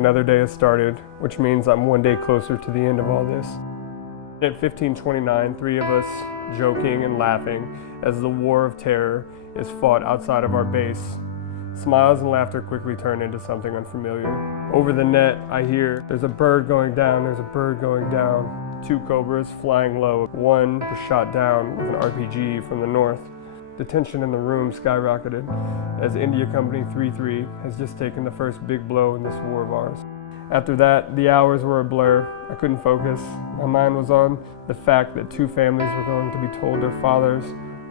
Another day has started, which means I'm one day closer to the end of all this. At 15:29, three of us joking and laughing as the war of terror is fought outside of our base. Smiles and laughter quickly turn into something unfamiliar. Over the net, I hear, "There's a bird going down, there's a bird going down." Two Cobras flying low. One was shot down with an RPG from the north. The tension in the room skyrocketed as India Company 3-3 has just taken the first big blow in this war of ours. After that, the hours were a blur. I couldn't focus. My mind was on the fact that two families were going to be told their fathers,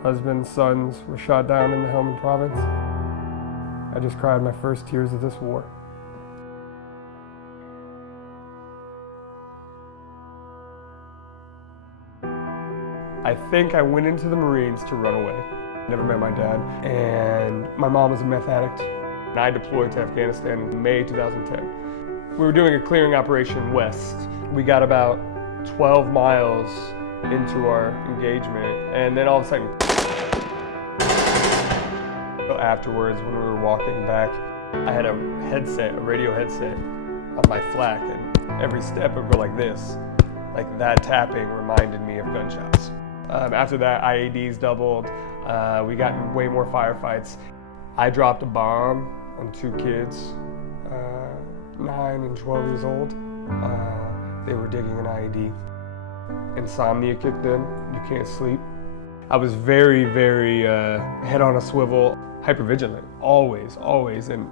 husbands, sons were shot down in the Helmand province. I just cried my first tears of this war. I think I went into the Marines to run away. Never met my dad, and my mom was a meth addict. And I deployed to Afghanistan in May 2010. We were doing a clearing operation west. We got about 12 miles into our engagement, and then all of a sudden, afterwards when we were walking back, I had a headset, a radio headset on my flak, and every step would go like this. Like that tapping reminded me of gunshots. After that, IEDs doubled. We got in way more firefights. I dropped a bomb on two kids, 9 and 12 years old. They were digging an IED. Insomnia kicked in. You can't sleep. I was very, very head on a swivel, hypervigilant, always, and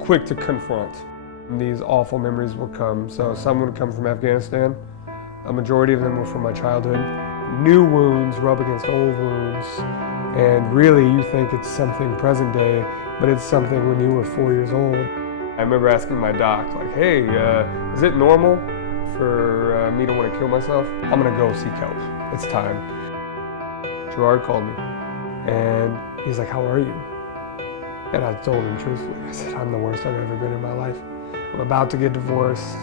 quick to confront. And these awful memories will come. So some would come from Afghanistan. A majority of them were from my childhood. New wounds rub against old wounds, and really you think it's something present day, but it's something when you were 4 years old. I remember asking my doc, like, "Hey, is it normal for me to want to kill myself? I'm gonna go seek help. It's time." Gerard called me, and he's like, "How are you?" And I told him truthfully. I said, "I'm the worst I've ever been in my life. I'm about to get divorced.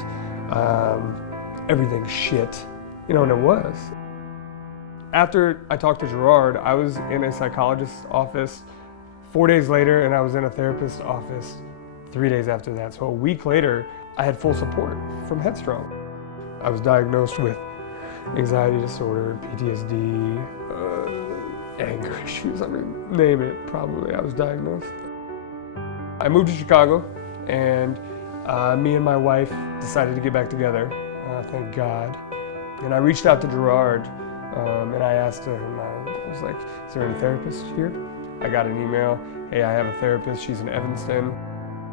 Everything's shit." You know, and it was. After I talked to Gerard, I was in a psychologist's office 4 days later, and I was in a therapist's office 3 days after that. So a week later, I had full support from Headstrong. I was diagnosed with anxiety disorder, PTSD, anger issues, I mean, name it, probably I was diagnosed. I moved to Chicago, and me and my wife decided to get back together, thank God. And I reached out to Gerard, and I asked him, I was like, "Is there any therapist here?" I got an email, "Hey, I have a therapist, she's in Evanston."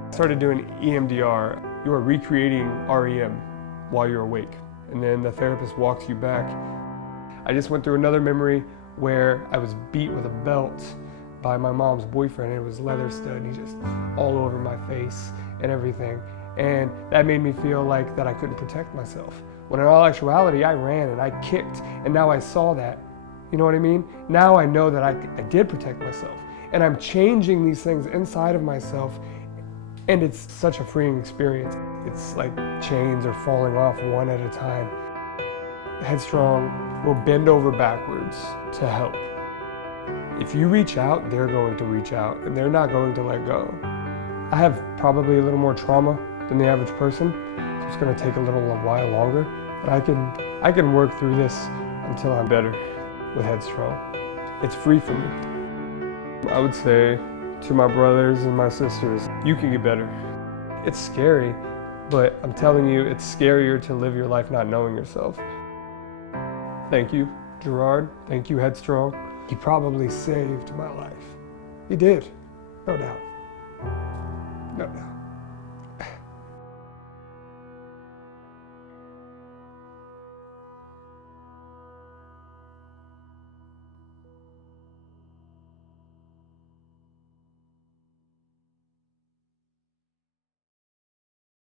I started doing EMDR. You are recreating REM while you're awake, and then the therapist walks you back. I just went through another memory where I was beat with a belt by my mom's boyfriend, and it was leather stud, and he just all over my face and everything. And that made me feel like that I couldn't protect myself. When in all actuality, I ran and I kicked, and now I saw that. You know what I mean? Now I know that I did protect myself. And I'm changing these things inside of myself, and it's such a freeing experience. It's like chains are falling off one at a time. Headstrong will bend over backwards to help. If you reach out, they're going to reach out, and they're not going to let go. I have probably a little more trauma than the average person. So it's going to take a while longer, but I can work through this until I'm better with Headstrong. It's free for me. I would say to my brothers and my sisters, you can get better. It's scary, but I'm telling you, it's scarier to live your life not knowing yourself. Thank you, Gerard. Thank you, Headstrong. He probably saved my life. He did, no doubt. No doubt.